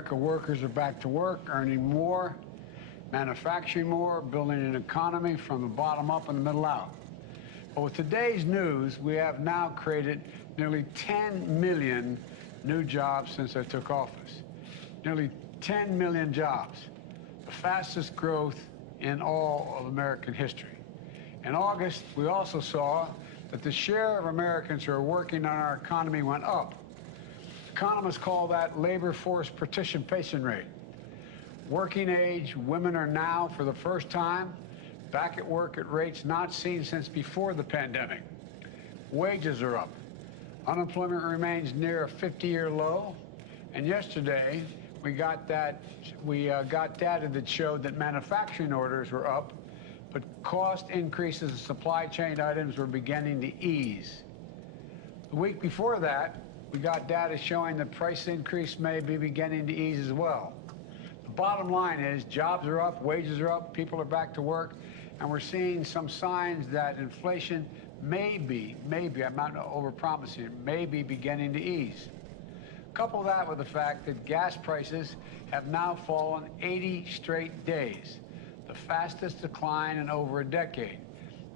America, workers are back to work, earning more, manufacturing more, building an economy from the bottom up and the middle out. But with today's news, we have now created nearly 10 million new jobs since I took office. Nearly 10 million jobs, the fastest growth in all of American history. In August, we also saw that the share of Americans who are working on our economy went up. Economists call that labor force participation rate. Working age women are now, for the first time, back at work at rates not seen since before the pandemic. Wages are up. Unemployment remains near a 50-year low. And yesterday, we got data that showed that manufacturing orders were up, but cost increases in supply chain items were beginning to ease. The week before that, we got data showing the price increase may be beginning to ease as well. The bottom line is jobs are up, wages are up, people are back to work, and we're seeing some signs that inflation maybe, I'm not overpromising it, may be beginning to ease. Couple that with the fact that gas prices have now fallen 80 straight days, the fastest decline in over a decade.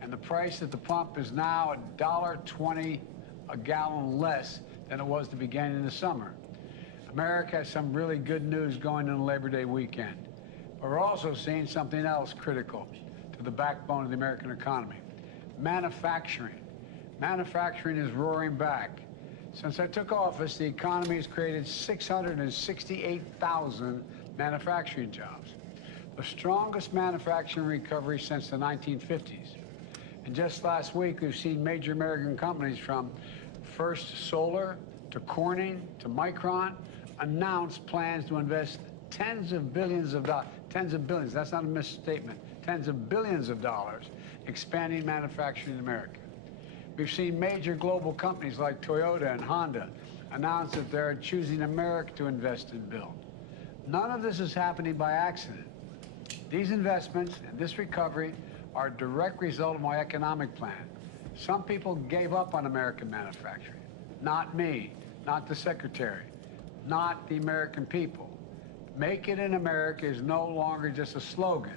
And the price at the pump is now $1.20 a gallon less than it was the beginning of the summer. America has some really good news going into Labor Day weekend. But we're also seeing something else critical to the backbone of the American economy. Manufacturing. Manufacturing is roaring back. Since I took office, the economy has created 668,000 manufacturing jobs, the strongest manufacturing recovery since the 1950s. And just last week, we've seen major American companies from First Solar to Corning to Micron announce plans to invest tens of billions, that's not a misstatement, tens of billions of dollars expanding manufacturing in America. We've seen major global companies like Toyota and Honda announce that they're choosing America to invest and build. None of this is happening by accident. These investments and this recovery are a direct result of my economic plan. Some people gave up on American manufacturing. Not me, not the secretary, not the American people. Make it in America is no longer just a slogan.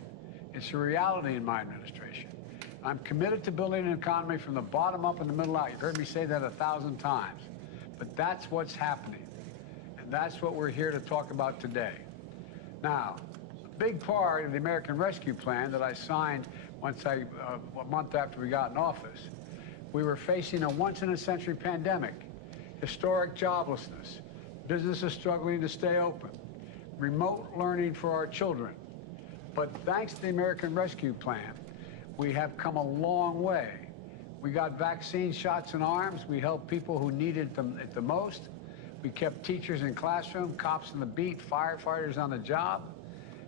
It's a reality in my administration. I'm committed to building an economy from the bottom up and the middle out. You've heard me say that 1,000 times. But that's what's happening. And that's what we're here to talk about today. Now, a big part of the American Rescue Plan that I signed a month after we got in office, we were facing a once-in-a-century pandemic, historic joblessness, businesses struggling to stay open, remote learning for our children. But thanks to the American Rescue Plan, we have come a long way. We got vaccine shots in arms. We helped people who needed them the most. We kept teachers in classroom, cops on the beat, firefighters on the job,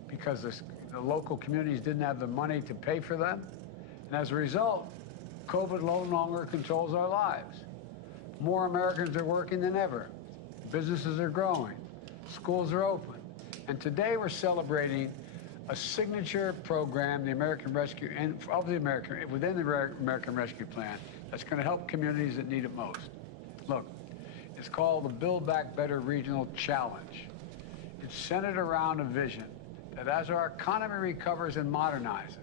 because the local communities didn't have the money to pay for them. And as a result, COVID no longer controls our lives. More Americans are working than ever. Businesses are growing. Schools are open. And today we're celebrating a signature program, the American Rescue, within the American Rescue Plan, that's going to help communities that need it most. Look, it's called the Build Back Better Regional Challenge. It's centered around a vision that as our economy recovers and modernizes,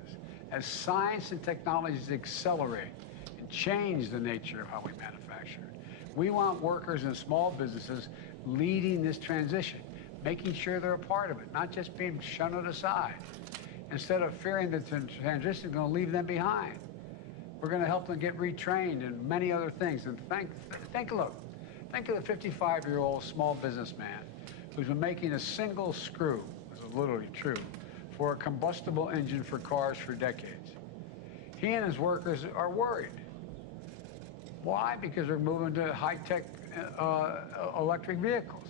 as science and technologies accelerate and change the nature of how we manufacture, we want workers and small businesses leading this transition, making sure they're a part of it, not just being shunned aside. Instead of fearing that the transition is going to leave them behind, we're going to help them get retrained and many other things. And think of the 55-year-old small businessman who's been making a single screw, this is literally true, for a combustible engine for cars for decades. He and his workers are worried. Why? Because they're moving to high-tech electric vehicles.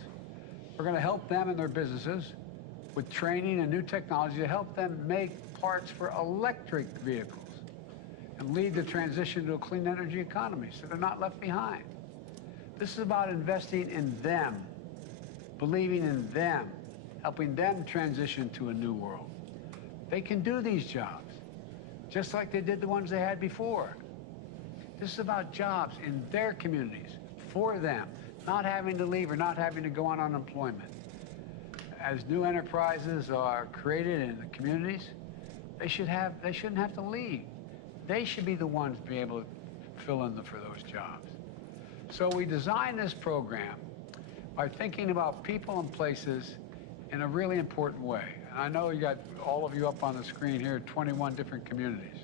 We're going to help them and their businesses with training and new technology to help them make parts for electric vehicles and lead the transition to a clean energy economy so they're not left behind. This is about investing in them, believing in them, helping them transition to a new world. They can do these jobs, just like they did the ones they had before. This is about jobs in their communities, for them, not having to leave or not having to go on unemployment. as new enterprises are created in the communities, they shouldn't have to leave. They should be the ones to be able to fill in for those jobs. So we designed this program by thinking about people and places in a really important way. And I know you got all of you up on the screen here, 21 different communities.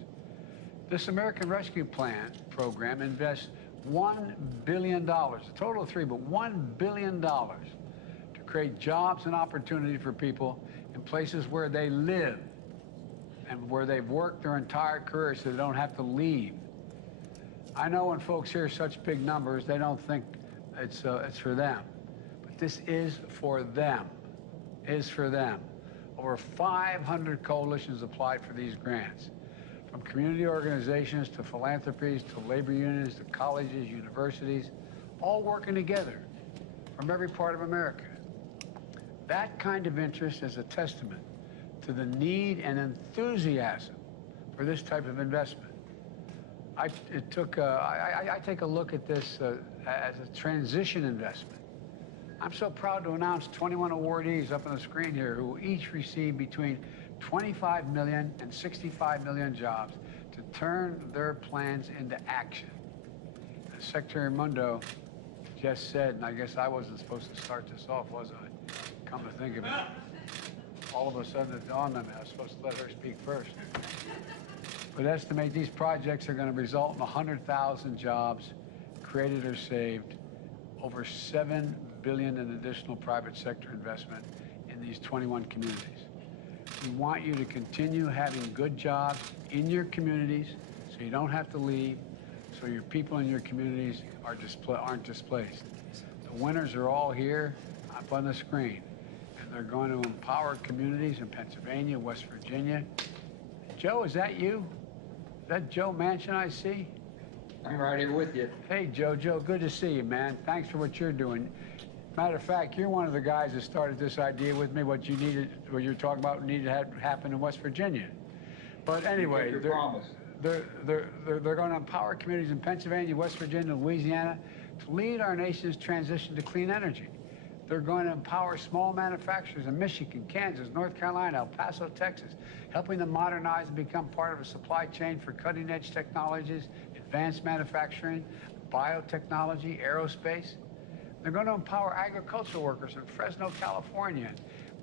This American Rescue Plan program invests $1 billion, a total of three, but $1 billion to create jobs and opportunity for people in places where they live and where they've worked their entire career so they don't have to leave. I know when folks hear such big numbers, they don't think it's for them. But this is for them. It is for them. Over 500 coalitions applied for these grants, from community organizations to philanthropies to labor unions to colleges, universities, all working together from every part of America. That kind of interest is a testament to the need and enthusiasm for this type of investment. I take a look at this as a transition investment. I'm so proud to announce 21 awardees up on the screen here who each receive between 25 million and 65 million jobs to turn their plans into action. As Secretary Mundo just said, and I guess I wasn't supposed to start this off, was I? Come to think of it. All of a sudden it dawned on me I was supposed to let her speak first. But estimate these projects are going to result in 100,000 jobs created or saved, over $7 billion in additional private sector investment in these 21 communities. We want you to continue having good jobs in your communities so you don't have to leave, so your people in your communities aren't displaced. The winners are all here up on the screen, and they're going to empower communities in Pennsylvania, West Virginia. Joe, is that you? Is that Joe Manchin I see? I'm right here with you. Hey, Joe, good to see you, man. Thanks for what you're doing. Matter of fact, you're one of the guys that started this idea with me, what you're talking about needed to happen in West Virginia. But anyway, they're going to empower communities in Pennsylvania, West Virginia, Louisiana to lead our nation's transition to clean energy. They're going to empower small manufacturers in Michigan, Kansas, North Carolina, El Paso, Texas, helping them modernize and become part of a supply chain for cutting-edge technologies, advanced manufacturing, biotechnology, aerospace. They're going to empower agricultural workers in Fresno, California,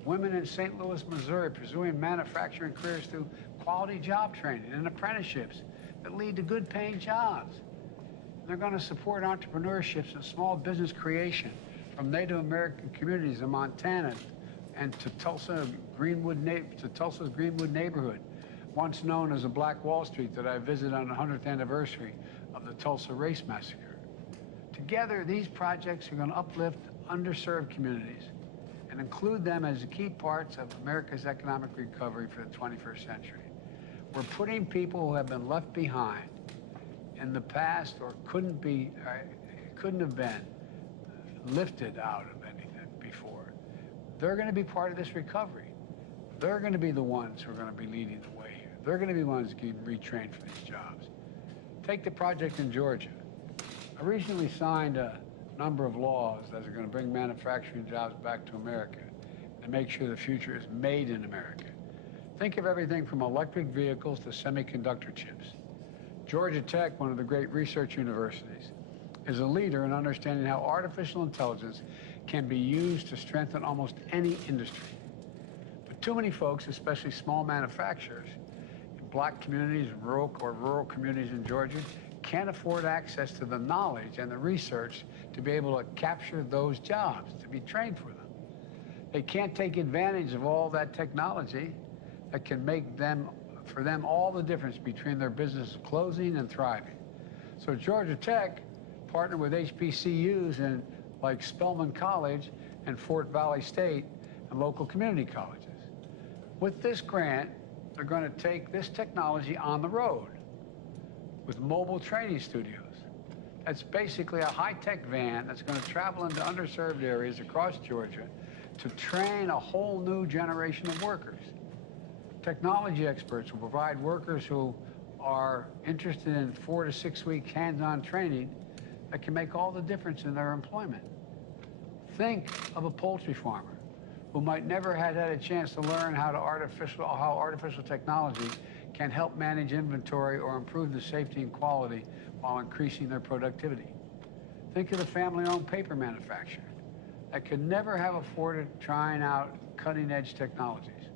women in St. Louis, Missouri, pursuing manufacturing careers through quality job training and apprenticeships that lead to good-paying jobs. They're going to support entrepreneurships and small business creation from Native American communities in Montana and to Tulsa's Greenwood neighborhood, once known as a Black Wall Street that I visited on the 100th anniversary of the Tulsa Race Massacre. Together, these projects are going to uplift underserved communities and include them as key parts of America's economic recovery for the 21st century. We're putting people who have been left behind in the past or couldn't have been lifted out of anything before. They're going to be part of this recovery. They're going to be the ones who are going to be leading the way here. They're going to be the ones getting retrained for these jobs. Take the project in Georgia. I recently signed a number of laws that are going to bring manufacturing jobs back to America and make sure the future is made in America. Think of everything from electric vehicles to semiconductor chips. Georgia Tech, one of the great research universities, is a leader in understanding how artificial intelligence can be used to strengthen almost any industry. But too many folks, especially small manufacturers in Black communities, rural communities in Georgia, can't afford access to the knowledge and the research to be able to capture those jobs, to be trained for them. They can't take advantage of all that technology that can make for them all the difference between their business closing and thriving. So Georgia Tech partnered with HBCUs in like Spelman College and Fort Valley State and local community colleges. With this grant, they're going to take this technology on the road with mobile training studios. That's basically a high-tech van that's going to travel into underserved areas across Georgia to train a whole new generation of workers. Technology experts will provide workers who are interested in 4 to 6 week hands-on training that can make all the difference in their employment. Think of a poultry farmer who might never have had a chance to learn how artificial technology can help manage inventory or improve the safety and quality while increasing their productivity. Think of the family-owned paper manufacturer that could never have afforded trying out cutting-edge technologies.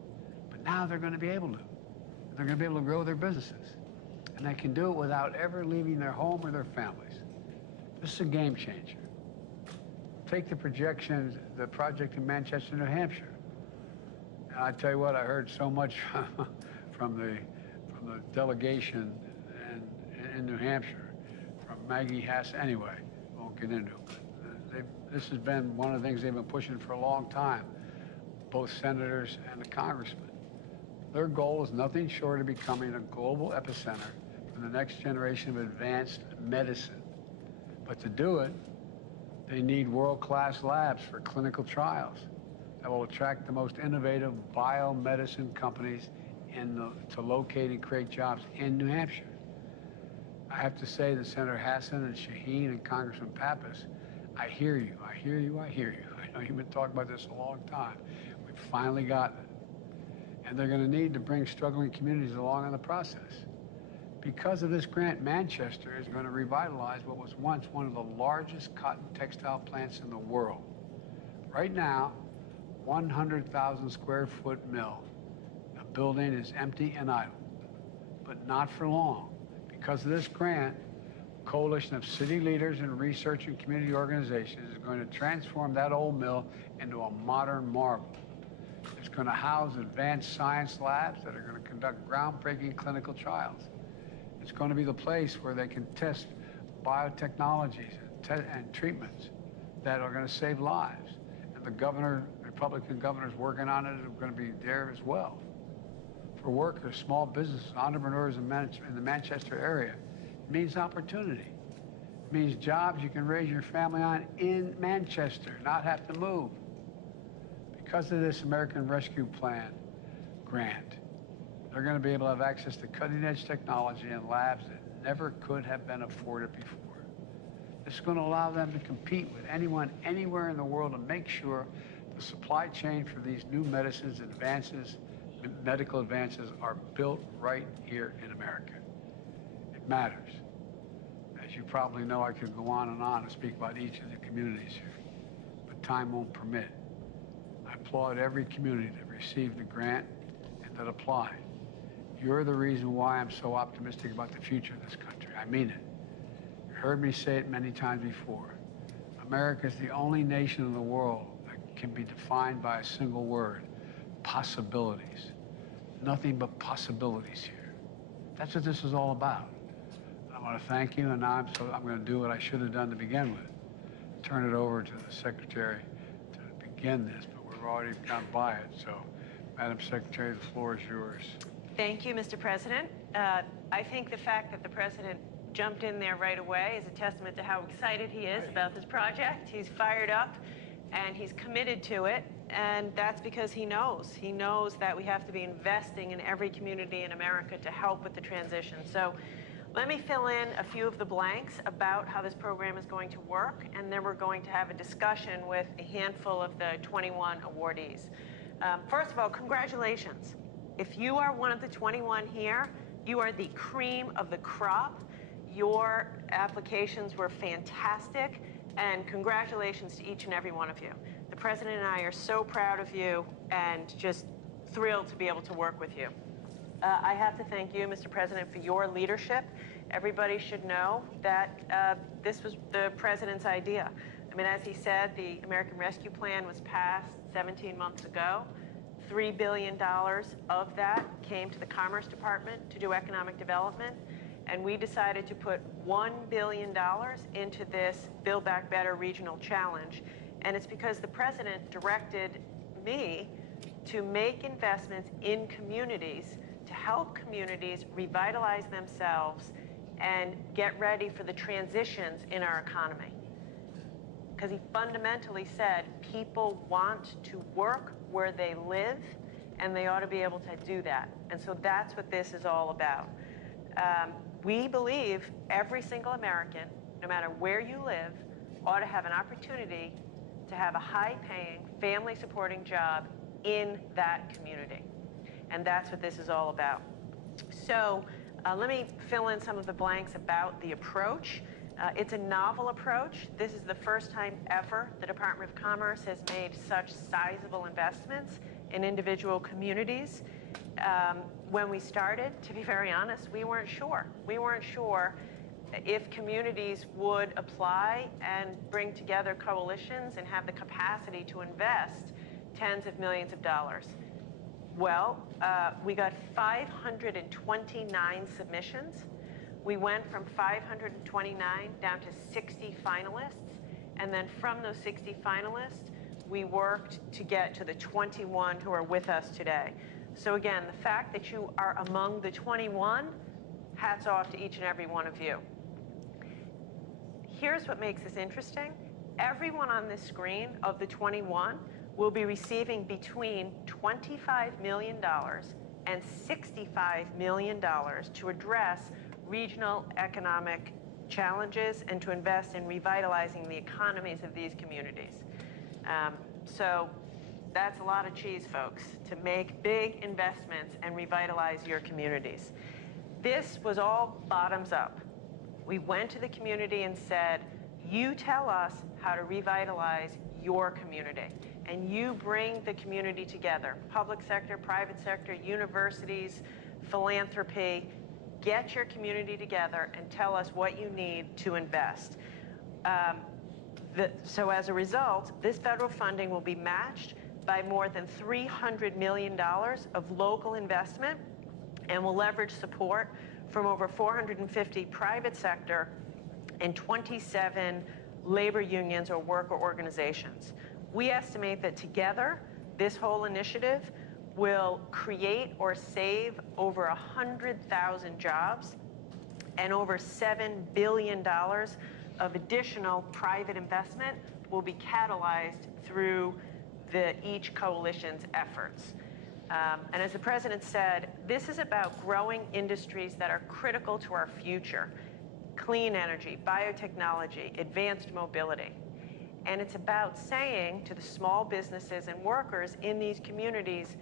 But now they're going to be able to. They're going to be able to grow their businesses. And they can do it without ever leaving their home or their families. This is a game changer. Take the projections, the project in Manchester, New Hampshire. And I tell you what, I heard so much from the delegation in New Hampshire, from Maggie Hass. Anyway, won't get into it. This has been one of the things they've been pushing for a long time, both senators and the congressmen. Their goal is nothing short of becoming a global epicenter for the next generation of advanced medicine. But to do it, they need world-class labs for clinical trials that will attract the most innovative biomedicine companies to locate and create jobs in New Hampshire. I have to say that Senator Hassan and Shaheen and Congressman Pappas, I hear you, I hear you, I hear you. I know you've been talking about this a long time. We've finally gotten it. And they're going to need to bring struggling communities along in the process. Because of this grant, Manchester is going to revitalize what was once one of the largest cotton textile plants in the world. Right now, 100,000 square foot mill. The building is empty and idle, but not for long. Because of this grant, a coalition of city leaders and research and community organizations is going to transform that old mill into a modern marvel. It's going to house advanced science labs that are going to conduct groundbreaking clinical trials. It's going to be the place where they can test biotechnologies and treatments that are going to save lives. And the Republican governors working on it are going to be there as well. For workers, small businesses, entrepreneurs in the Manchester area, it means opportunity. It means jobs you can raise your family on in Manchester, not have to move. Because of this American Rescue Plan grant, they're going to be able to have access to cutting-edge technology and labs that never could have been afforded before. This is going to allow them to compete with anyone, anywhere in the world, and make sure the supply chain for these new medicines, medical advances are built right here in America. It matters. As you probably know, I could go on and speak about each of the communities here, but time won't permit. I applaud every community that received the grant and that applied. You're the reason why I'm so optimistic about the future of this country. I mean it. You heard me say it many times before. America is the only nation in the world that can be defined by a single word: possibilities. Nothing but possibilities here. That's what this is all about. I want to thank you, and now I'm going to do what I should have done to begin with. Turn it over to the Secretary to begin this, but we've already gone by it. So, Madam Secretary, the floor is yours. Thank you, Mr. President. I think the fact that the President jumped in there right away is a testament to how excited he is about this project. He's fired up and he's committed to it, and that's because he knows. He knows that we have to be investing in every community in America to help with the transition. So let me fill in a few of the blanks about how this program is going to work, and then we're going to have a discussion with a handful of the 21 awardees. First of all, congratulations. If you are one of the 21 here, you are the cream of the crop. Your applications were fantastic, and congratulations to each and every one of you. The President and I are so proud of you and just thrilled to be able to work with you. I have to thank you, Mr. President, for your leadership. Everybody should know that this was the President's idea. I mean, as he said, the American Rescue Plan was passed 17 months ago. $3 billion of that came to the Commerce Department to do economic development, and we decided to put $1 billion into this Build Back Better regional challenge. And it's because the President directed me to make investments in communities to help communities revitalize themselves and get ready for the transitions in our economy. Because he fundamentally said people want to work where they live, and they ought to be able to do that. And so that's what this is all about. We believe every single American, no matter where you live, ought to have an opportunity to to have a high-paying, family-supporting job in that community. And that's what this is all about. So let me fill in some of the blanks about the approach. It's a novel approach. This is the first time ever the Department of Commerce has made such sizable investments in individual communities. When we started, to be very honest, we weren't sure. We weren't sure if communities would apply and bring together coalitions and have the capacity to invest tens of millions of dollars. Well, we got 529 submissions. We went from 529 down to 60 finalists. And then from those 60 finalists, we worked to get to the 21 who are with us today. So again, the fact that you are among the 21, hats off to each and every one of you. Here's what makes this interesting. Everyone on this screen of the 21 will be receiving between $25 million and $65 million to address regional economic challenges and to invest in revitalizing the economies of these communities. So that's a lot of cheese, folks, to make big investments and revitalize your communities. This was all bottoms up. We went to the community and said, you tell us how to revitalize your community. And you bring the community together, public sector, private sector, universities, philanthropy. Get your community together and tell us what you need to invest. So as a result, this federal funding will be matched by more than $300 million of local investment and will leverage support from over 450 private sector and 27 labor unions or worker organizations. We estimate that together, this whole initiative will create or save over 100,000 jobs and over $7 billion of additional private investment will be catalyzed through each coalition's efforts. And as the president said, this is about growing industries that are critical to our future: clean energy, biotechnology, advanced mobility. And it's about saying to the small businesses and workers in these communities,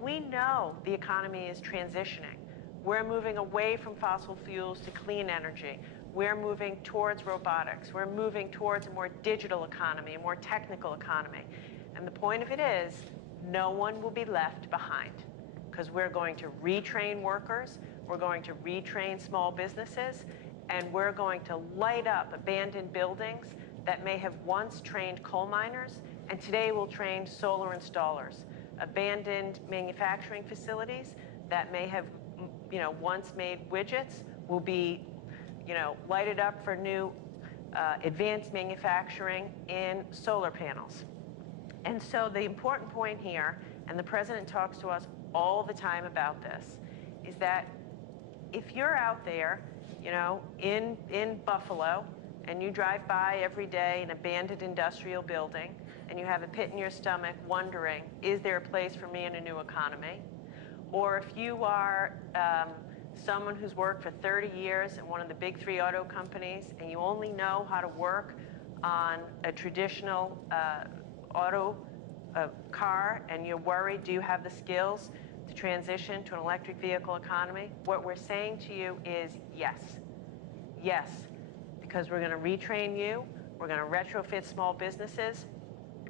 we know the economy is transitioning. We're moving away from fossil fuels to clean energy. We're moving towards robotics. We're moving towards a more digital economy, a more technical economy. And the point of it is, no one will be left behind, because we're going to retrain workers, we're going to retrain small businesses, and we're going to light up abandoned buildings that may have once trained coal miners, and today will train solar installers. Abandoned manufacturing facilities that may have, once made widgets will be, lighted up for new advanced manufacturing in solar panels. And so the important point here, and the president talks to us all the time about this, is that if you're out there, in Buffalo, and you drive by every day an abandoned industrial building, and you have a pit in your stomach wondering, is there a place for me in a new economy? Or if you are someone who's worked for 30 years in one of the big 3 auto companies, and you only know how to work on a traditional auto car, and you're worried, do you have the skills to transition to an electric vehicle economy? What we're saying to you is yes. Yes, because we're going to retrain you, we're going to retrofit small businesses,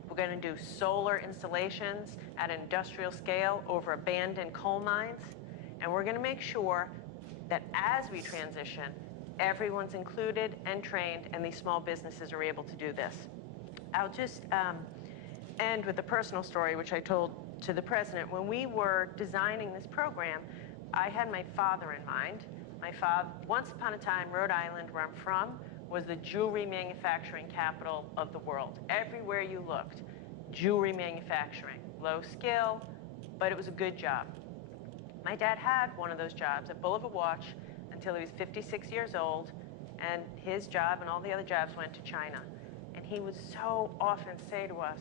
we're going to do solar installations at an industrial scale over abandoned coal mines, and we're going to make sure that as we transition, everyone's included and trained, and these small businesses are able to do this. I'll just end with a personal story, which I told to the president. When we were designing this program, I had my father in mind. My father, once upon a time, Rhode Island, where I'm from, was the jewelry manufacturing capital of the world. Everywhere you looked, jewelry manufacturing. Low skill, but it was a good job. My dad had one of those jobs at Bulova Watch until he was 56 years old, and his job and all the other jobs went to China. And he would so often say to us,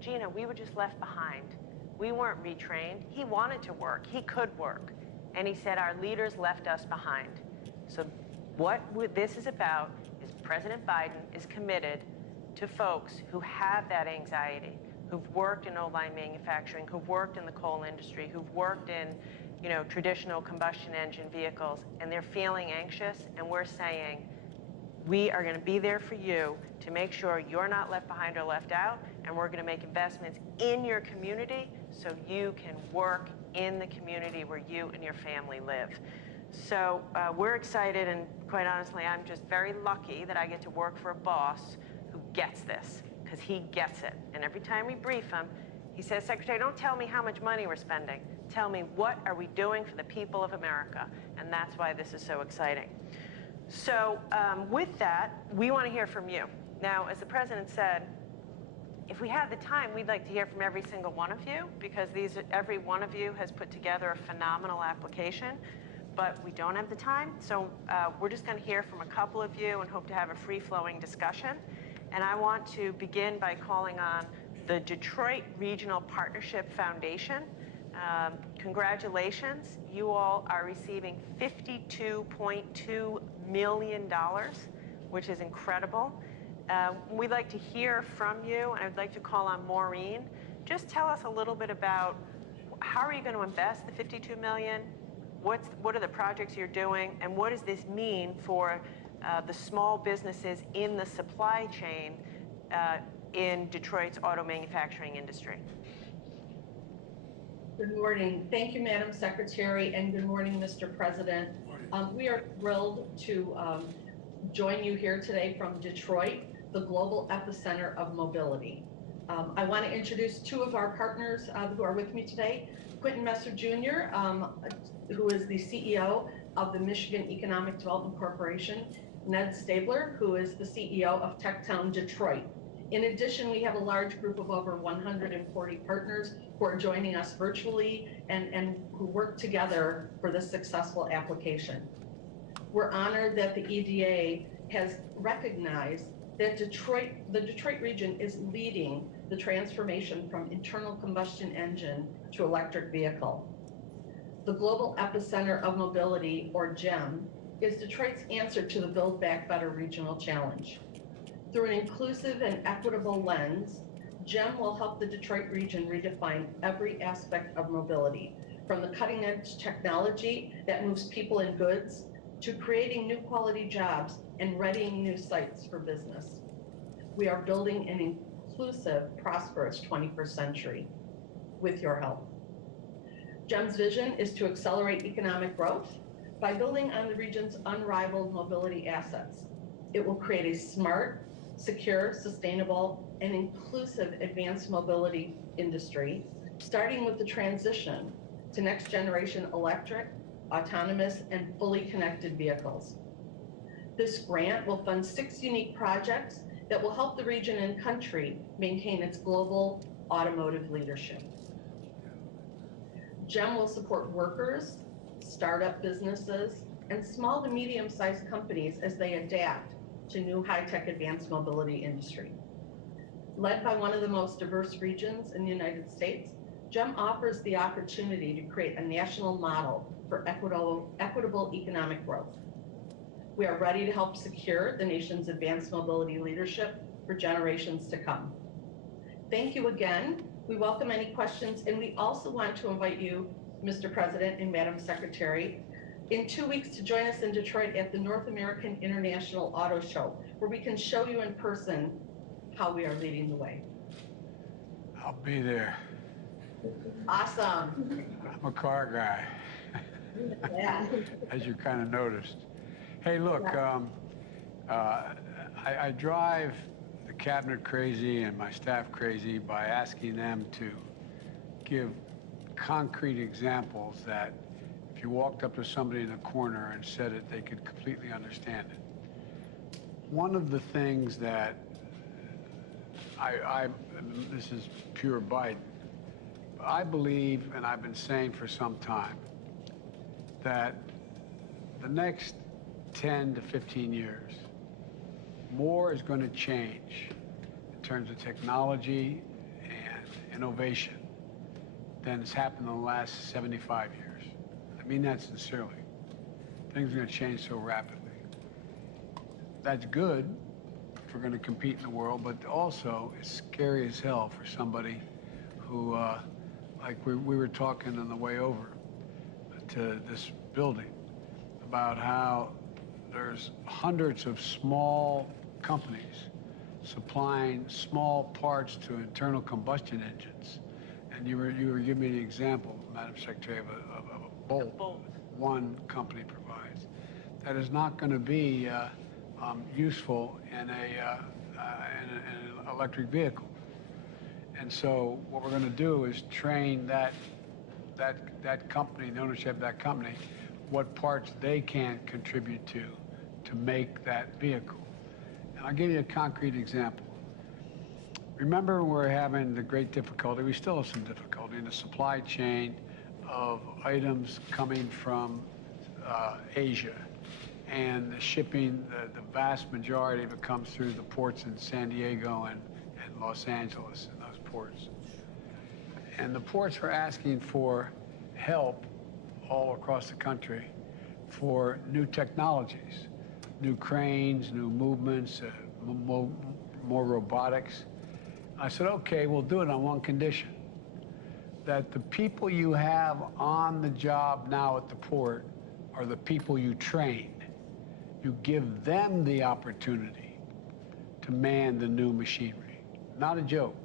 Gina, we were just left behind. We weren't retrained. He wanted to work. He could work. And he said, our leaders left us behind. So what this is about is President Biden is committed to folks who have that anxiety, who've worked in O-line manufacturing, who've worked in the coal industry, who've worked in, traditional combustion engine vehicles, and they're feeling anxious, and we're saying, we are going to be there for you to make sure you're not left behind or left out, and we're going to make investments in your community so you can work in the community where you and your family live. So we're excited, and quite honestly, I'm just very lucky that I get to work for a boss who gets this, because he gets it. And every time we brief him, he says, Secretary, don't tell me how much money we're spending. Tell me, what are we doing for the people of America? And that's why this is so exciting. So with that, we want to hear from you. Now, as the President said, if we had the time, we'd like to hear from every single one of you, because every one of you has put together a phenomenal application, but we don't have the time. So we're just going to hear from a couple of you and hope to have a free-flowing discussion. And I want to begin by calling on the Detroit Regional Partnership Foundation. Congratulations. You all are receiving $52.2 million, which is incredible. We'd like to hear from you, and I'd like to call on Maureen. Just tell us a little bit about how are you going to invest the $52 million? What are the projects you're doing, and what does this mean for the small businesses in the supply chain in Detroit's auto manufacturing industry? Good morning. Thank you, Madam Secretary, and good morning, Mr. President. We are thrilled to join you here today from Detroit, the global epicenter of mobility. I want to introduce two of our partners who are with me today. Quentin Messer Jr., who is the CEO of the Michigan Economic Development Corporation, Ned Stabler, who is the CEO of Techtown Detroit. In addition, we have a large group of over 140 partners who are joining us virtually and who work together for this successful application. We're honored that the EDA has recognized that the Detroit region is leading the transformation from internal combustion engine to electric vehicle. The Global Epicenter of Mobility, or GEM, is Detroit's answer to the Build Back Better regional challenge. Through an inclusive and equitable lens, GEM will help the Detroit region redefine every aspect of mobility, from the cutting-edge technology that moves people and goods to creating new quality jobs and readying new sites for business. We are building an inclusive, prosperous 21st century with your help. GEM's vision is to accelerate economic growth by building on the region's unrivaled mobility assets. It will create a smart, secure, sustainable, and inclusive advanced mobility industry, starting with the transition to next generation electric, autonomous, and fully connected vehicles. This grant will fund 6 unique projects that will help the region and country maintain its global automotive leadership. GEM will support workers, startup businesses, and small to medium-sized companies as they adapt to new high-tech advanced mobility industry. Led by one of the most diverse regions in the United States, GEM offers the opportunity to create a national model for equitable economic growth. We are ready to help secure the nation's advanced mobility leadership for generations to come. Thank you again. We welcome any questions, and we also want to invite you, Mr. President and Madam Secretary, in 2 weeks to join us in Detroit at the North American International Auto Show, where we can show you in person how we are leading the way. I'll be there. Awesome. I'm a car guy, Yeah. as you kind of noticed. Hey, look, I drive the cabinet crazy and my staff crazy by asking them to give concrete examples that if you walked up to somebody in a corner and said it, they could completely understand it. One of the things that this is pure Biden, I believe, and I've been saying for some time, that the next 10 to 15 years, more is going to change in terms of technology and innovation than has happened in the last 75 years. I mean that sincerely. Things are going to change so rapidly. That's good, if we're going to compete in the world, but also it's scary as hell for somebody who, like we were talking on the way over to this building about how there's hundreds of small companies supplying small parts to internal combustion engines. And you were giving me an example, Madam Secretary, of a bolt one company provides that is not going to be useful in an electric vehicle. And so what we're going to do is train that company, the ownership of that company, what parts they can contribute to make that vehicle. And I'll give you a concrete example. Remember, we're having the great difficulty, we still have some difficulty in the supply chain of items coming from Asia. And the shipping, the vast majority of it comes through the ports in San Diego and Los Angeles, in those ports. And the ports are asking for help all across the country for new technologies, new cranes, new movements, more robotics. I said, okay, we'll do it on one condition, that the people you have on the job now at the port are the people you train. You give them the opportunity to man the new machinery. Not a joke.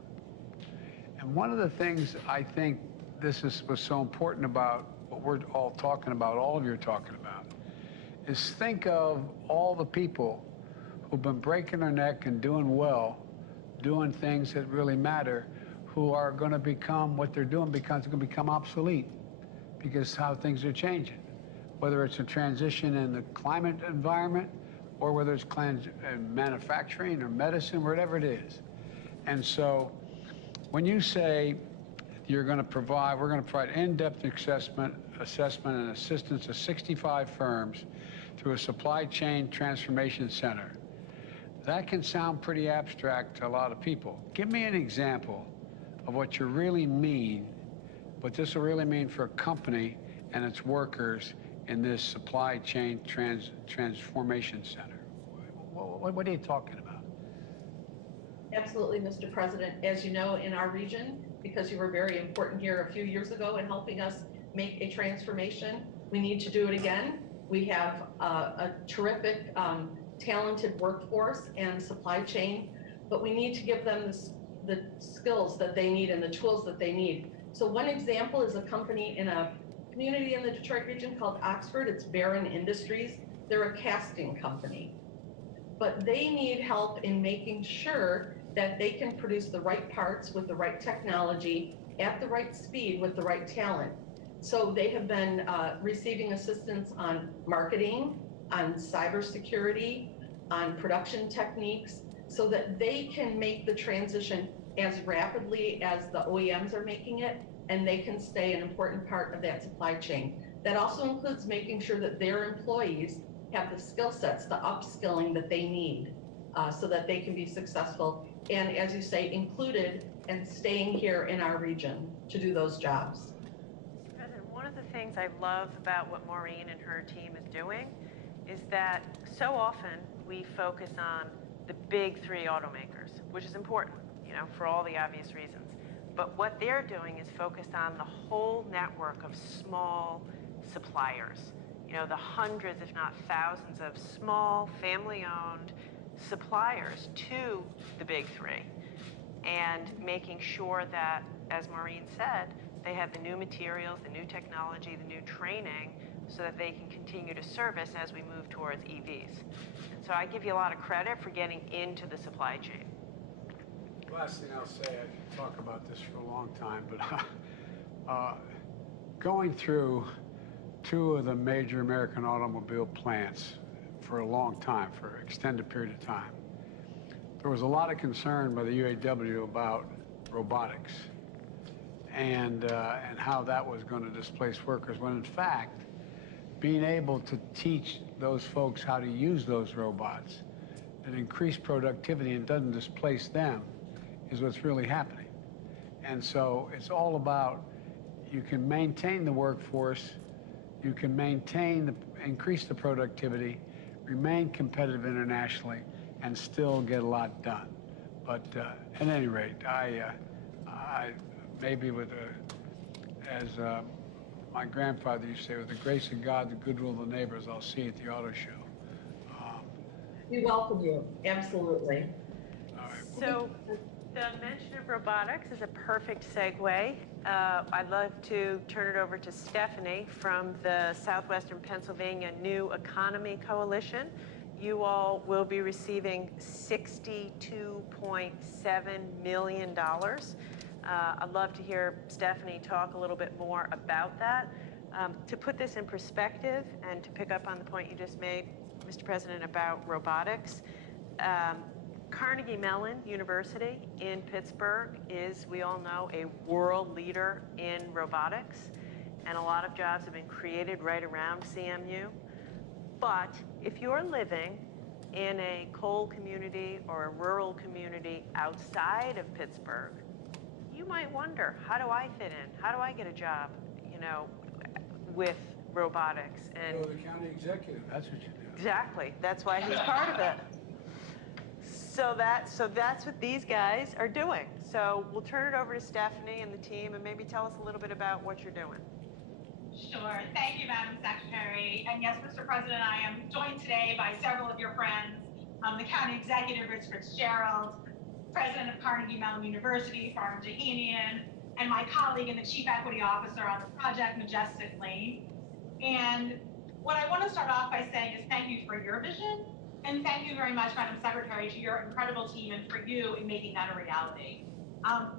And one of the things I think was so important about what we're all talking about, all of you are talking about, is think of all the people who've been breaking their neck and doing well, doing things that really matter, who are going to become, what they're doing becomes going to become obsolete because how things are changing. Whether it's a transition in the climate environment or whether it's manufacturing or medicine, whatever it is. And so when you say we're going to provide in-depth assessment and assistance to 65 firms through a supply chain transformation center, that can sound pretty abstract to a lot of people. Give me an example of what you really mean, what this will really mean for a company and its workers in this supply chain transformation center. What are you talking about? Absolutely, Mr. President. As you know, in our region, because you were very important here a few years ago in helping us make a transformation, we need to do it again. We have a terrific, talented workforce and supply chain, but we need to give them the skills that they need and the tools that they need. So one example is a company in a community in the Detroit region called Oxford. It's Barron Industries. They're a casting company, but they need help in making sure that they can produce the right parts with the right technology at the right speed with the right talent. So they have been receiving assistance on marketing, on cybersecurity, on production techniques, so that they can make the transition as rapidly as the OEMs are making it, and they can stay an important part of that supply chain. That also includes making sure that their employees have the skill sets, the upskilling that they need so that they can be successful. And as you say, included and staying here in our region to do those jobs. President, one of the things I love about what Maureen and her team is doing is that so often we focus on the big three automakers, which is important, for all the obvious reasons. But what they're doing is focused on the whole network of small suppliers, the hundreds, if not thousands, of small, family-owned suppliers to the big three, and making sure that, as Maureen said, they have the new materials, the new technology, the new training, so that they can continue to service as we move towards EVs. And so I give you a lot of credit for getting into the supply chain. Last thing I'll say, I can talk about this for a long time, but going through two of the major American automobile plants for a long time, for an extended period of time, there was a lot of concern by the UAW about robotics and how that was going to displace workers, when in fact, being able to teach those folks how to use those robots and increase productivity and doesn't displace them is what's really happening. And so it's all about, you can maintain the workforce, you can increase the productivity, remain competitive internationally, and still get a lot done. But at any rate, I maybe with as my grandfather used to say, with the grace of God, the goodwill of the neighbors, I'll see you at the auto show. We welcome you, absolutely. All right. So the mention of robotics is a perfect segue. I'd love to turn it over to Stephanie from the Southwestern Pennsylvania New Economy Coalition. You all will be receiving $62.7 million. I'd love to hear Stephanie talk a little bit more about that. To put this in perspective and to pick up on the point you just made, Mr. President, about robotics, Carnegie Mellon University in Pittsburgh is, we all know, a world leader in robotics, and a lot of jobs have been created right around CMU. But if you're living in a coal community or a rural community outside of Pittsburgh, you might wonder, how do I fit in? How do I get a job, with robotics? And You're the county executive, that's what you do. exactly, that's why he's part of it. So that's what these guys are doing. So we'll turn it over to Stephanie and the team, and maybe tell us a little bit about what you're doing. Sure. Thank you, Madam Secretary. And yes, Mr. President, I am joined today by several of your friends, the County Executive, Rich Fitzgerald, President of Carnegie Mellon University, Farnham Jahanian, and my colleague and the Chief Equity Officer on the project, Majestic Lane. And what I want to start off by saying is thank you for your vision, and thank you very much, Madam Secretary, to your incredible team and for you in making that a reality.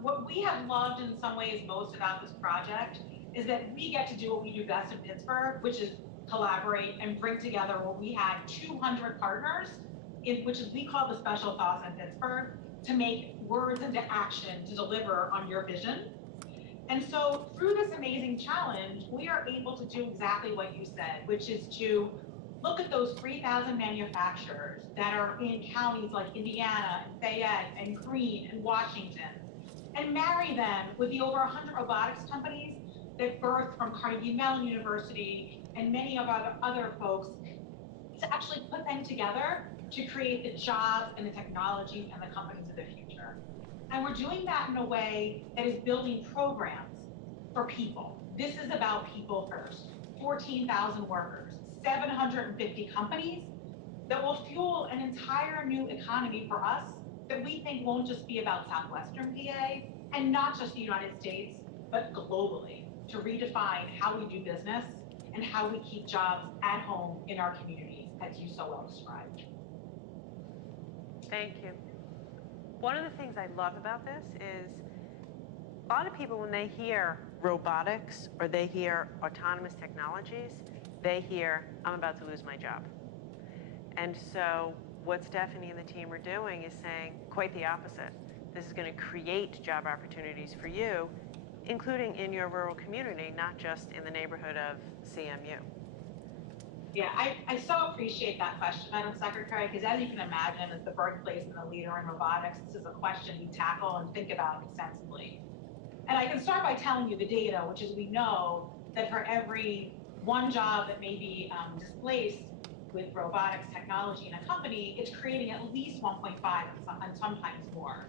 What we have loved in some ways most about this project is that we get to do what we do best in Pittsburgh, which is collaborate and bring together what we had 200 partners, which is we call the special thoughts in Pittsburgh, to make words into action to deliver on your vision. And so through this amazing challenge, we are able to do exactly what you said, which is to look at those 3,000 manufacturers that are in counties like Indiana and Fayette and Greene and Washington, and marry them with the over 100 robotics companies that birthed from Carnegie Mellon University and many of our other folks, to actually put them together to create the jobs and the technologies and the companies of the future. And we're doing that in a way that is building programs for people. This is about people first. 14,000 workers, 750 companies that will fuel an entire new economy for us that we think won't just be about Southwestern PA and not just the United States, but globally, to redefine how we do business and how we keep jobs at home in our communities, as you so well described. Thank you. One of the things I love about this is a lot of people, when they hear robotics or they hear autonomous technologies, they hear, I'm about to lose my job. And so what Stephanie and the team are doing is saying quite the opposite. This is going to create job opportunities for you, including in your rural community, not just in the neighborhood of CMU. Yeah, I so appreciate that question, Madam Secretary, because as you can imagine, as the birthplace and the leader in robotics, this is a question we tackle and think about extensively. And I can start by telling you the data, which is we know that for every one job that may be displaced with robotics technology in a company, it's creating at least 1.5 and sometimes more.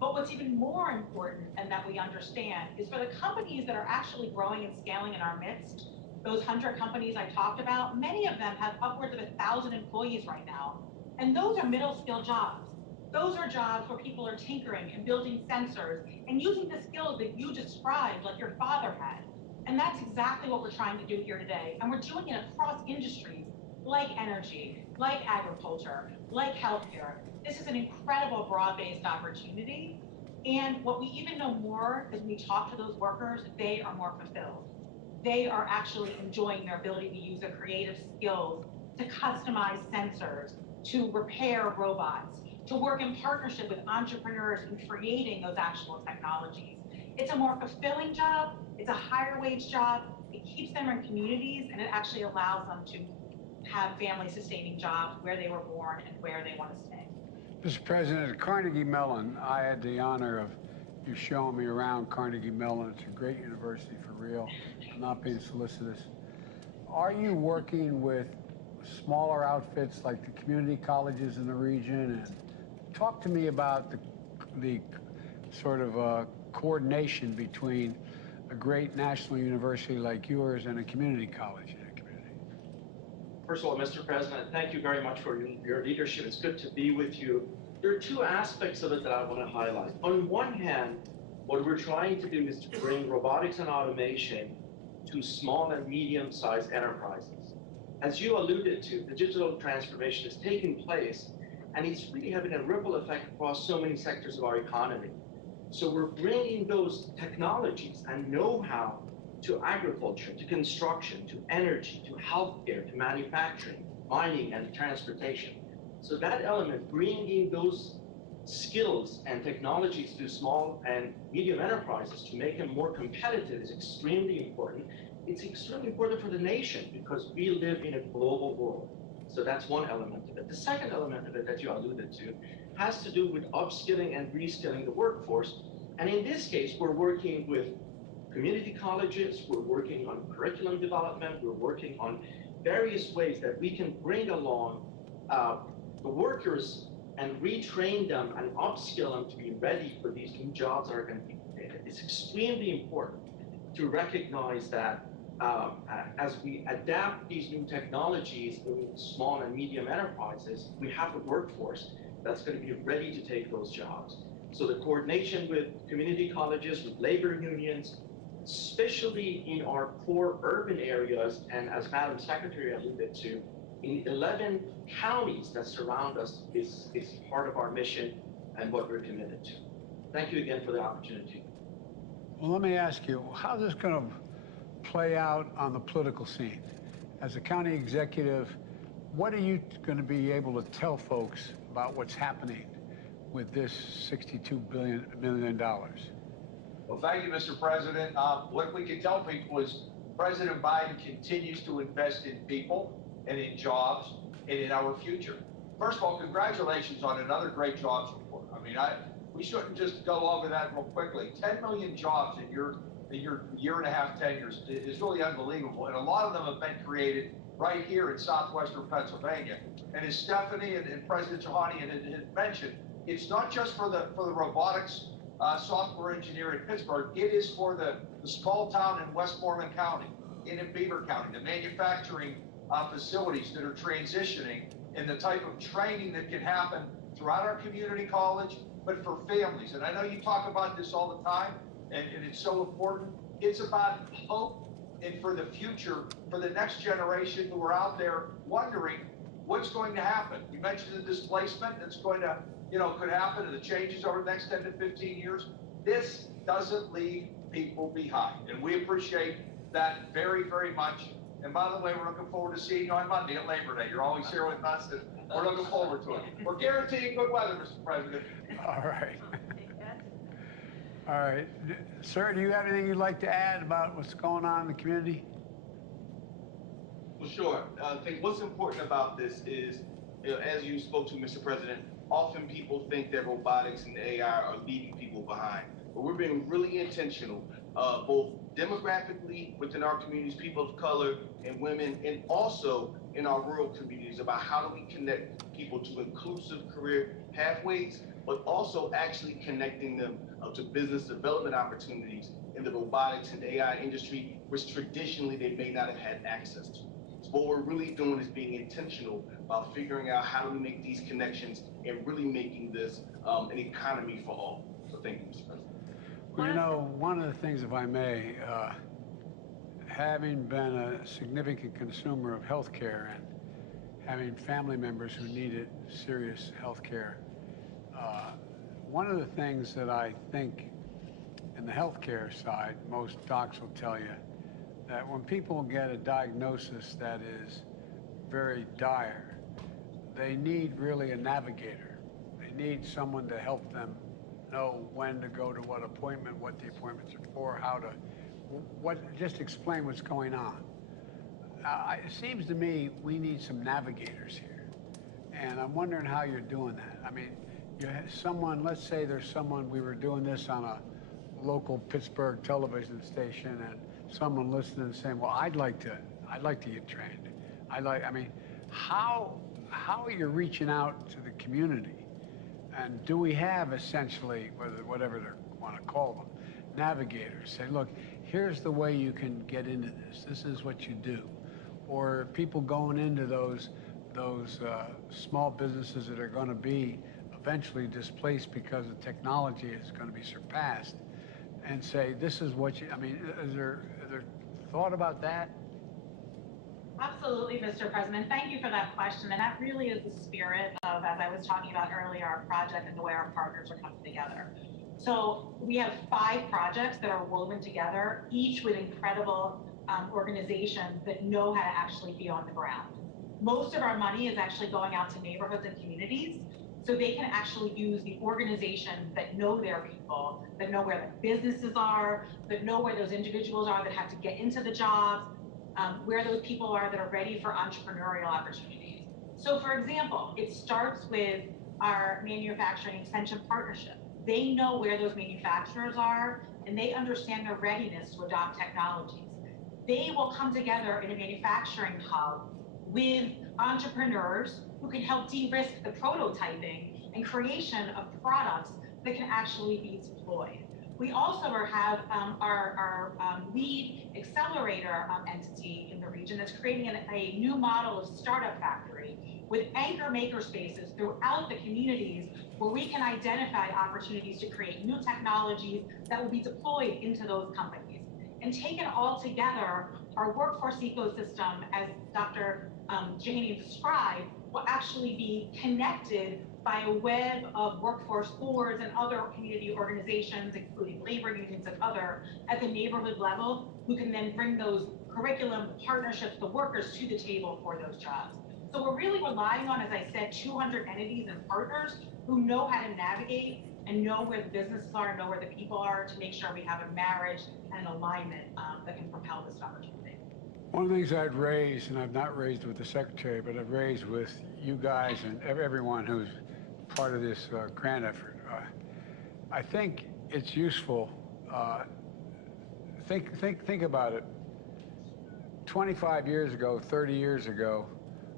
But what's even more important, and that we understand, is for the companies that are actually growing and scaling in our midst, those 100 companies I talked about, many of them have upwards of 1,000 employees right now. And those are middle-skill jobs. Those are jobs where people are tinkering and building sensors and using the skills that you described, like your father had. And that's exactly what we're trying to do here today. And we're doing it across industries like energy, like agriculture, like healthcare. This is an incredible broad-based opportunity. And what we even know more is when we talk to those workers, they are more fulfilled. They are actually enjoying their ability to use their creative skills to customize sensors, to repair robots, to work in partnership with entrepreneurs in creating those actual technologies. It's a more fulfilling job, it's a higher wage job, it keeps them in communities, and it actually allows them to have family sustaining jobs where they were born and where they want to stay. Mr. President, at Carnegie Mellon, I had the honor of you showing me around Carnegie Mellon. It's a great university for real. I'm not being solicitous. Are you working with smaller outfits like the community colleges in the region, and talk to me about the sort of coordination between a great national university like yours and a community college in a community. First of all, Mr. President, thank you very much for your leadership. It's good to be with you. There are two aspects of it that I want to highlight. On one hand, what we're trying to do is to bring robotics and automation to small and medium-sized enterprises. As you alluded to, the digital transformation is taking place, and it's really having a ripple effect across so many sectors of our economy. So we're bringing those technologies and know-how to agriculture, to construction, to energy, to healthcare, to manufacturing, mining, and transportation. So that element, bringing those skills and technologies to small and medium enterprises to make them more competitive is extremely important. It's extremely important for the nation because we live in a global world. So that's one element of it. The second element of it that you alluded to has to do with upskilling and reskilling the workforce. And in this case, we're working with community colleges, we're working on curriculum development, we're working on various ways that we can bring along the workers and retrain them and upskill them to be ready for these new jobs that are going to be created. It's extremely important to recognize that as we adapt these new technologies in small and medium enterprises, we have a workforce that's going to be ready to take those jobs. So the coordination with community colleges, with labor unions, especially in our core urban areas, and as Madam Secretary alluded to, in 11 counties that surround us is part of our mission and what we're committed to. Thank you again for the opportunity. Well, let me ask you, how's this going to play out on the political scene? As a county executive, what are you going to be able to tell folks about what's happening with this $62 million? Well, thank you, Mr. President. What we can tell people is President Biden continues to invest in people and in jobs and in our future. First of all, congratulations on another great jobs report. I mean, we shouldn't just go over that real quickly. 10 million jobs in your year and a half tenures is really unbelievable. And a lot of them have been created right here in southwestern Pennsylvania. And as Stephanie and President Tahani had mentioned, it's not just for the robotics software engineer in Pittsburgh, it is for the small town in Westmoreland County, in Beaver County, the manufacturing facilities that are transitioning, and the type of training that can happen throughout our community college, but for families. And I know you talk about this all the time, and it's so important. It's about hope and for the future, for the next generation who are out there wondering what's going to happen. You mentioned the displacement that's going to, could happen, and the changes over the next 10 to 15 years. This doesn't leave people behind, and we appreciate that very, very much. And by the way, we're looking forward to seeing you on Monday at Labor Day. You're always here with us, and we're looking forward to it. We're guaranteeing good weather, Mr. President. All right. All right. Sir, do you have anything you'd like to add about what's going on in the community? Well, sure. I think what's important about this is, as you spoke to, Mr. President, often people think that robotics and AI are leaving people behind. But we're being really intentional, both demographically within our communities, people of color and women, and also in our rural communities about how do we connect people to inclusive career pathways, but also actually connecting them to business development opportunities in the robotics and AI industry, which traditionally they may not have had access to. So what we're really doing is being intentional about figuring out how do we make these connections and really making this an economy for all. So thank you, Mr. President. Well, one of the things, if I may, having been a significant consumer of healthcare and having family members who needed serious healthcare, one of the things that I think in the healthcare side, most docs will tell you that when people get a diagnosis that is very dire, they need really a navigator. They need someone to help them know when to go to what appointment, what the appointments are for, how to, just explain what's going on. It seems to me we need some navigators here. And I'm wondering how you're doing that. I mean, you have someone, let's say there's someone, we were doing this on a local Pittsburgh television station, and someone listening and saying, well, I'd like to get trained. I mean, how are you reaching out to the community? And do we have essentially, whatever they want to call them, navigators? Say, look, here's the way you can get into this. This is what you do. Or people going into those small businesses that are going to be eventually displaced because the technology is going to be surpassed, and say, this is what you, I mean, is there thought about that? Absolutely, Mr. President. Thank you for that question. And that really is the spirit of, as I was talking about earlier, our project and the way our partners are coming together. So we have 5 projects that are woven together, each with incredible organizations that know how to actually be on the ground. Most of our money is actually going out to neighborhoods and communities, so they can actually use the organizations that know their people, that know where the businesses are, that know where those individuals are that have to get into the jobs, where those people are that are ready for entrepreneurial opportunities. So for example, it starts with our manufacturing extension partnership. They know where those manufacturers are, and they understand their readiness to adopt technologies. They will come together in a manufacturing hub with entrepreneurs who can help de-risk the prototyping and creation of products that can actually be deployed. We also have our lead accelerator entity in the region that's creating a new model of startup factory with anchor maker spaces throughout the communities where we can identify opportunities to create new technologies that will be deployed into those companies. And taken all together, our workforce ecosystem, as Dr. Janey described, will actually be connected by a web of workforce boards and other community organizations, including labor unions and other, at the neighborhood level, who can then bring those curriculum partnerships, the workers to the table for those jobs. So we're really relying on, as I said, 200 entities and partners who know how to navigate and know where the businesses are and know where the people are to make sure we have a marriage and an alignment that can propel this opportunity. One of the things I'd raised, and I've not raised with the Secretary, but I've raised with you guys and everyone who's part of this grant effort, I think it's useful. Think about it. 25 years ago, 30 years ago,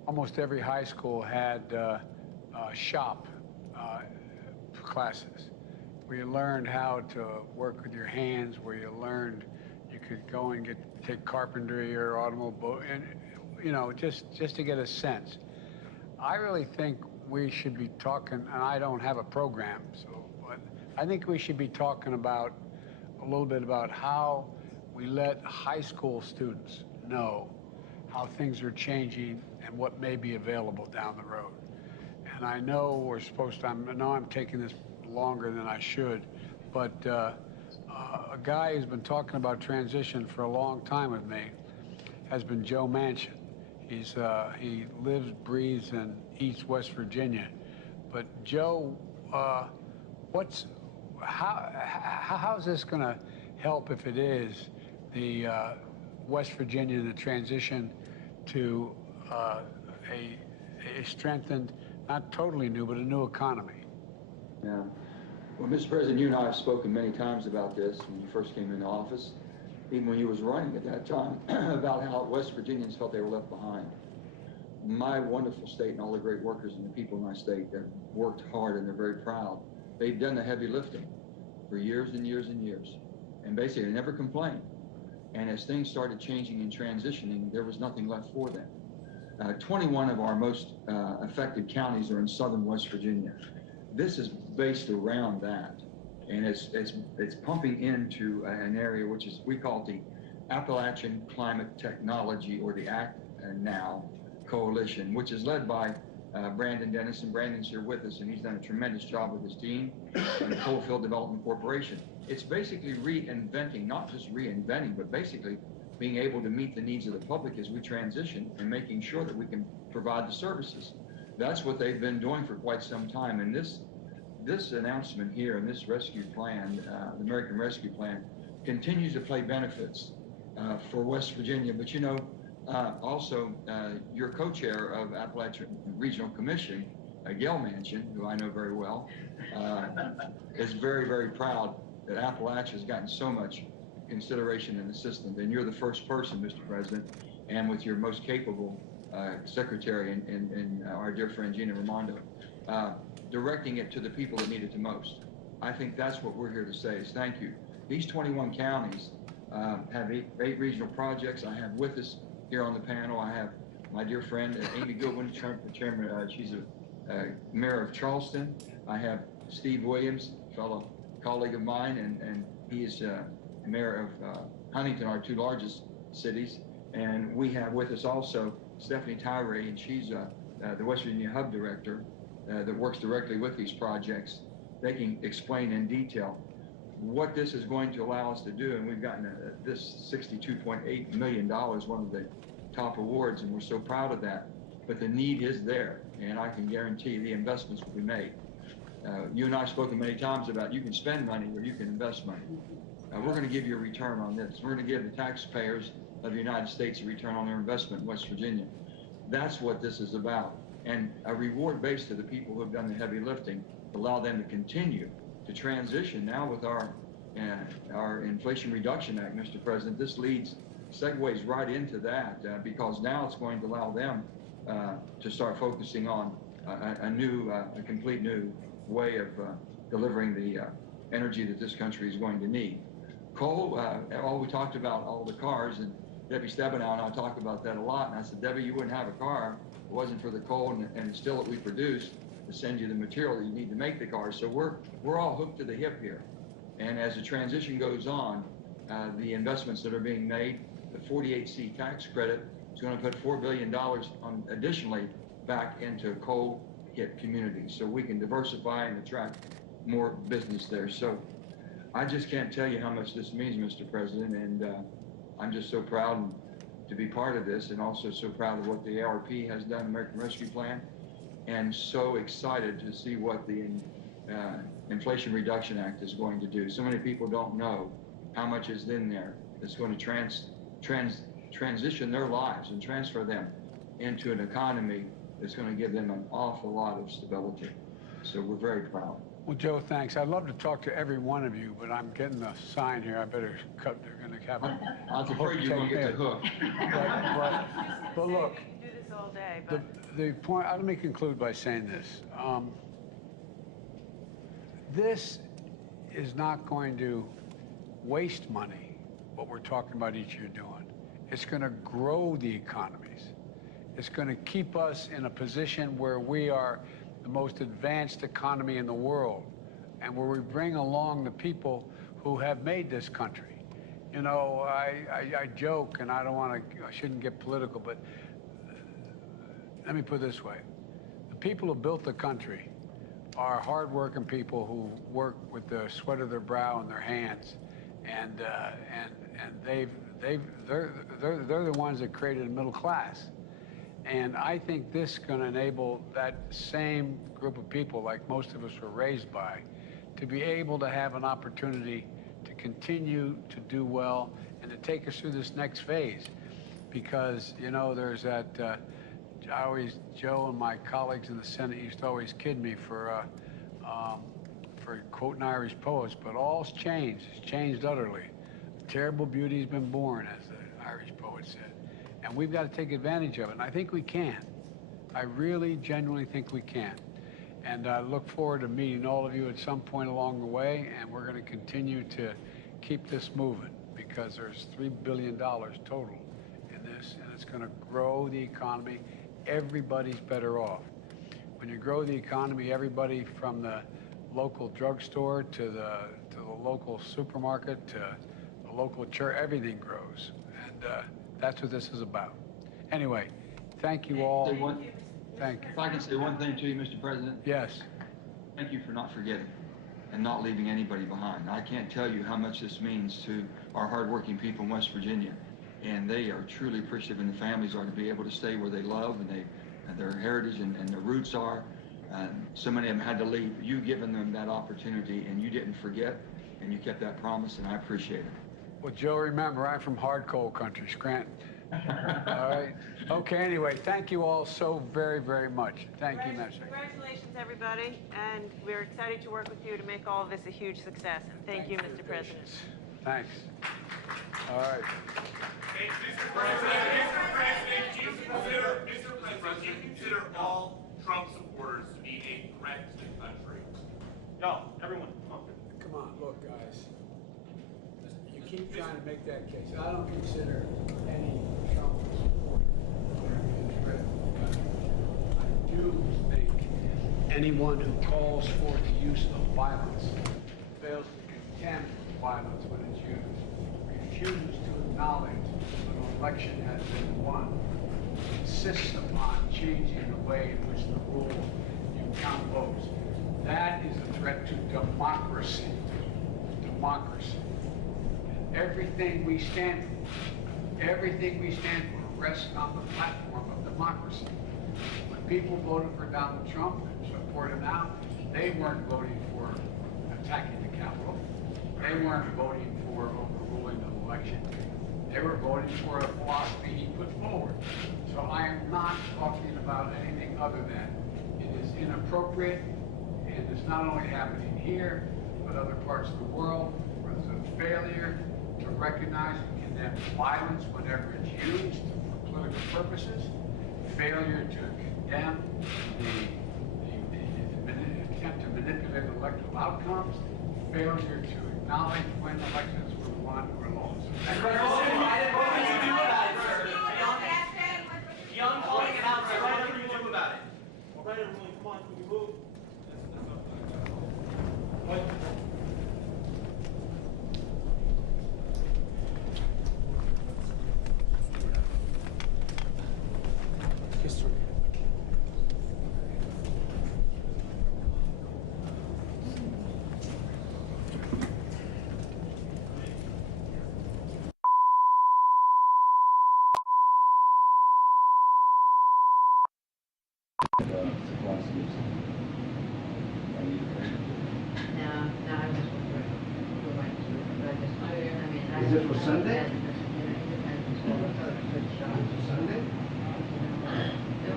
almost every high school had shop classes where you learned how to work with your hands, where you learned you could go and take carpentry or automobile, and you know, just to get a sense. I really think we should be talking, and I don't have a program, so, but I think we should be talking about a little bit about how we let high school students know how things are changing and what may be available down the road. And I know we're supposed to, I know I'm taking this longer than I should, but a guy who's been talking about transition for a long time with me has been Joe Manchin. He lives, breathes, and eats West Virginia. But Joe, how's this going to help, if it is, the West Virginia, the transition to a strengthened, not totally new, but a new economy? Yeah. Well, Mr. President, you and I have spoken many times about this when you first came into office, even when you was running at that time, about how West Virginians felt they were left behind. My wonderful state and all the great workers and the people in my state that worked hard and they're very proud, they've done the heavy lifting for years and years and years, and basically never complained. And as things started changing and transitioning, there was nothing left for them. 21 of our most affected counties are in southern West Virginia. This is based around that, and it's pumping into an area which is, we call it the Appalachian Climate Technology, or the ACT Now Coalition, which is led by Brandon Dennis, and Brandon's here with us, and he's done a tremendous job with his team and the Coalfield Development Corporation. It's basically reinventing, not just reinventing, but basically being able to meet the needs of the public as we transition and making sure that we can provide the services. That's what they've been doing for quite some time. And this announcement here and this rescue plan, the American Rescue Plan, continues to play benefits for West Virginia. But you know, also your co-chair of Appalachian Regional Commission, Gail Manchin, who I know very well, is very, very proud that Appalachia has gotten so much consideration and assistance. And you're the first person, Mr. President, and with your most capable secretary and our dear friend Gina Raimondo, directing it to the people that need it the most. I think that's what we're here to say is thank you. These 21 counties have eight regional projects. I have with us here on the panel, I have my dear friend Amy Goodwin, chairman, she's a mayor of Charleston. I have Steve Williams, fellow colleague of mine, and he is mayor of Huntington, our two largest cities. And we have with us also Stephanie Tyree, and she's the West Virginia Hub Director that works directly with these projects. They can explain in detail what this is going to allow us to do. And we've gotten this $62.8 million, one of the top awards, and we're so proud of that. But the need is there, and I can guarantee the investments will be made. You and I have spoken many times about you can spend money or you can invest money. We're going to give you a return on this. We're going to give the taxpayers of the United States a return on their investment in West Virginia. That's what this is about. And a reward base to the people who have done the heavy lifting, allow them to continue to transition. Now with our Inflation Reduction Act, Mr. President, this segues right into that because now it's going to allow them to start focusing on a complete new way of delivering the energy that this country is going to need. Coal, we talked about all the cars, and Debbie Stabenow and I talk about that a lot, and I said, Debbie, you wouldn't have a car if it wasn't for the coal and still that we produce to send you the material that you need to make the cars. So we're all hooked to the hip here. And as the transition goes on, the investments that are being made, the 48C tax credit is going to put $4 billion additionally back into coal-hit communities so we can diversify and attract more business there. So I just can't tell you how much this means, Mr. President, and I'm just so proud to be part of this, and also so proud of what the ARP has done, American Rescue Plan, and so excited to see what the Inflation Reduction Act is going to do. So many people don't know how much is in there that's going to transition their lives and transfer them into an economy that's going to give them an awful lot of stability. So we're very proud. Well, Joe, thanks. I'd love to talk to every one of you, but I'm getting a sign here. I better cut. They're going to have a I was afraid you were going to get the hook. But look, We could do this all day, but the point, let me conclude by saying this. This is not going to waste money, what we're talking about each year doing. It's going to grow the economies. It's going to keep us in a position where we are the most advanced economy in the world, and where we bring along the people who have made this country. You know, I joke, and I shouldn't get political, but let me put it this way. The people who built the country are hardworking people who work with the sweat of their brow and their hands, and they're the ones that created a middle class. And I think this is going to enable that same group of people, like most of us were raised by, to be able to have an opportunity to continue to do well and to take us through this next phase. Because, you know, there's that, Joe and my colleagues in the Senate used to always kid me for quoting Irish poets, but all's changed. It's changed utterly. Terrible beauty's been born, as the Irish poet said. And we've got to take advantage of it, and I think we can. I really, genuinely think we can. And I look forward to meeting all of you at some point along the way, and we're going to continue to keep this moving, because there's $3 billion total in this, and it's going to grow the economy. Everybody's better off. When you grow the economy, everybody from the local drugstore to the local supermarket to the local church, everything grows. And that's what this is about. Anyway, thank you all. Thank you. If I can say one thing to you, Mr. President. Yes. Thank you for not forgetting and not leaving anybody behind. I can't tell you how much this means to our hardworking people in West Virginia. And they are truly appreciative, and the families are to be able to stay where they love and their heritage and their roots are. So many of them had to leave. You given them that opportunity, and you didn't forget, and you kept that promise, and I appreciate it. Well, Joe, remember, I'm from hard coal country, Scranton. All right. Okay, anyway, thank you all so very, very much. Thank you, Mr. Congratulations, everybody, and we're excited to work with you to make all of this a huge success. And thank you, Mr. President. Thanks. All right. Mr. President, do you consider Mr. Trump supporters to be a threat to the country. Yo, everyone, come on. Come on, look, guys. You keep trying to make that case. I don't consider any Trump support a threat to the country. I do think anyone who calls for the use of violence fails to condemn violence when it's used, refuses to acknowledge when an election has been won, insists upon changing the way in which the rules you count votes. That is a threat to democracy. Democracy. And everything we stand for rests on the platform of democracy. When people voted for Donald Trump and support him now, they weren't voting for attacking the Capitol. They weren't voting for overruling an election. They were voting for a philosophy he put forward. So I am not talking about anything other than it is inappropriate, and it's not only happening here, but other parts of the world, where there's a failure to recognize and condemn violence whenever it's used for political purposes, failure to condemn the attempt to manipulate electoral outcomes, failure to acknowledge when elections were won or lost. Young calling it out, so whatever you do about it. All right, everyone, come on, can we move? What? History. Is it for Sunday? Sunday? Can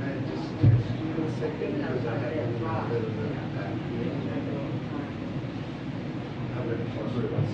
I just text you a second because I have a little bit of that. I'm going to talk about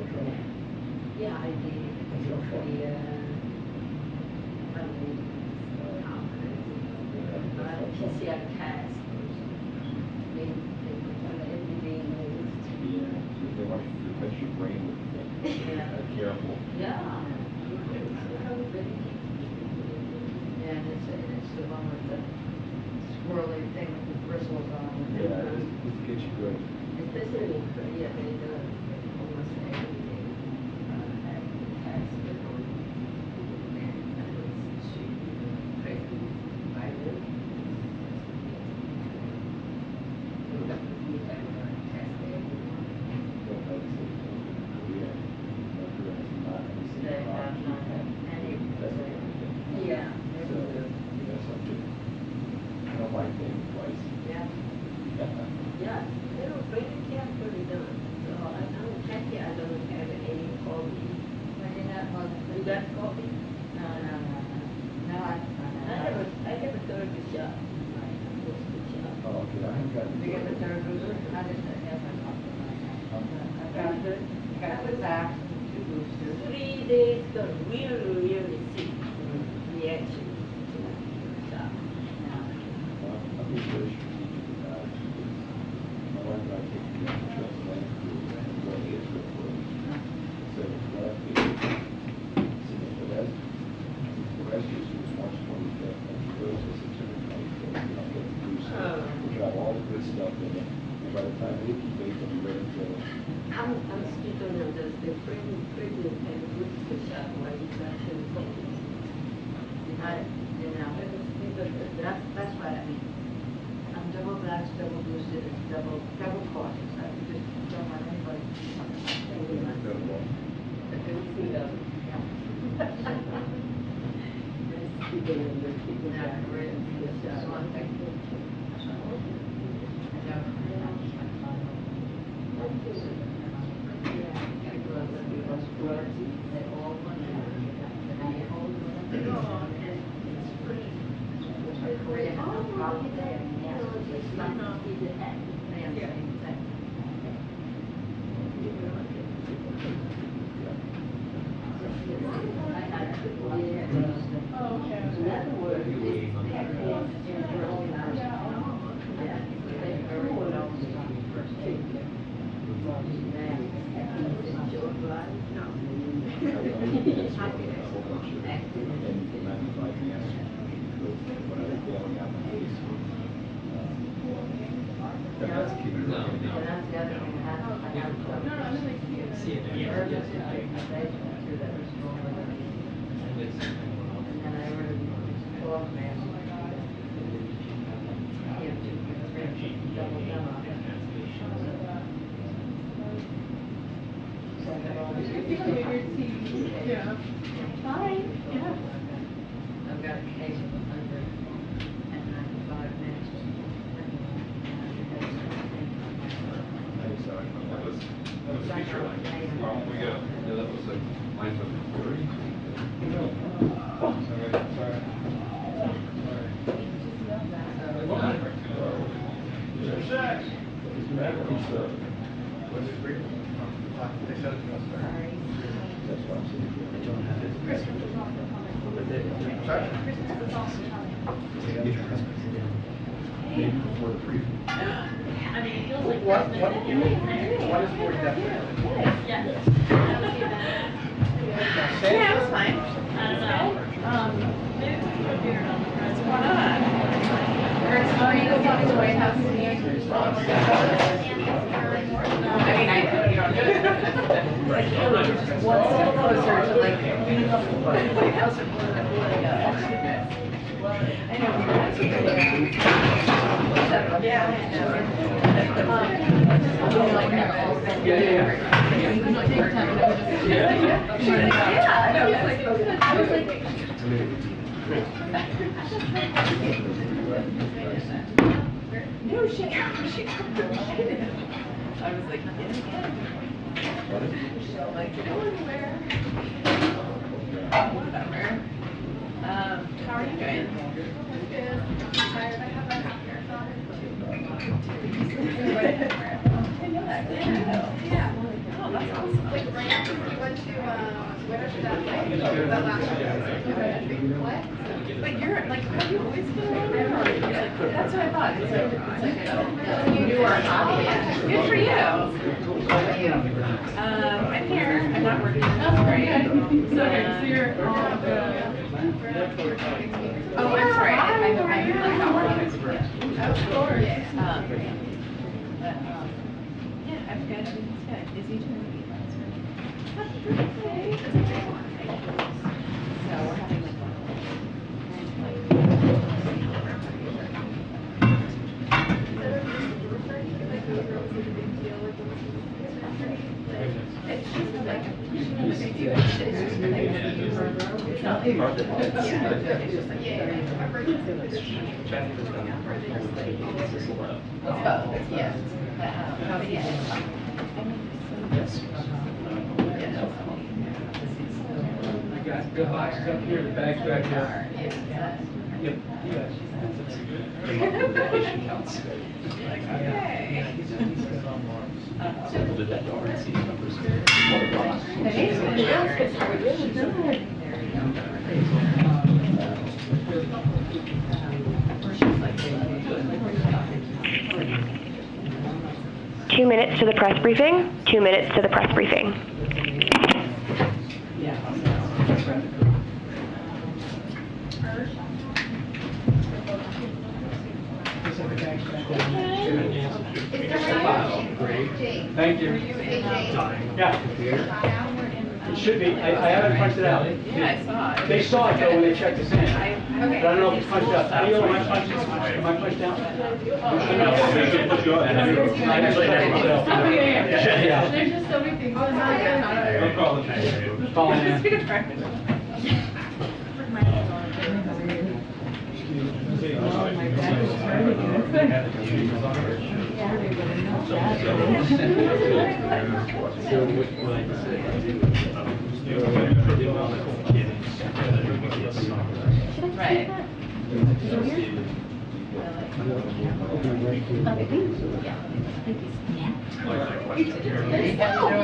Yeah, I did. PCR test. They everyday news. Yeah, they want you to touch your brain with it. Careful. Yeah. And it's the one with the swirly thing with the bristles on. Yeah, this gets you good. Especially, yeah, they do it almost every day. Test. That's what I mean. I'm double blacks, double boosted, and double cautious. I just don't want anybody to do something like that. Like right after we went to, where did that last year? What? But you're, like, have you always been around there? Or you're like, that's what I thought. It's like you knew our hobby. Good for you. I'm here. I'm not working. That's great. So you're, oh, I'm sorry. I'm not working. Of course. Yeah, I've got it. Is he doing it? Happy birthday. So we're having like it's just like yes. The box is up here, the bag's back here. Yep. Two minutes to the press briefing. 2 minutes to the press briefing. Thank you. Yeah. It should be. I haven't punched it out. Yeah, I saw it. They saw it though when they checked us in. But I don't know if it's punched out. Am I punched out? There's just so many things. No problem. Call in. Right. No, I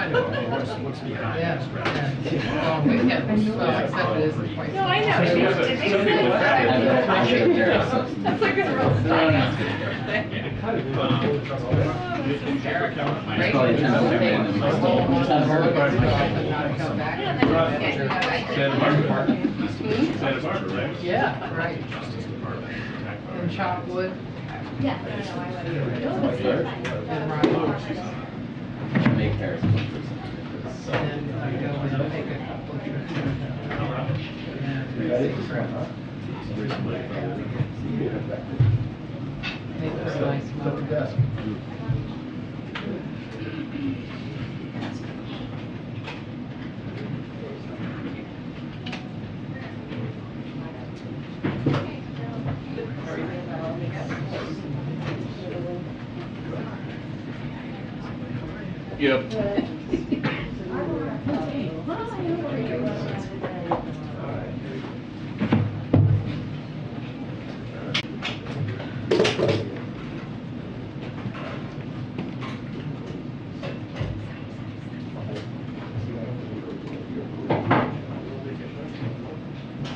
know. It makes sense. That's like a real funny. Santa Barbara, right? Yeah, right. And chop wood. Yeah. Make Paris. And then I go and take a couple of trips. Make for a nice moment. Yep.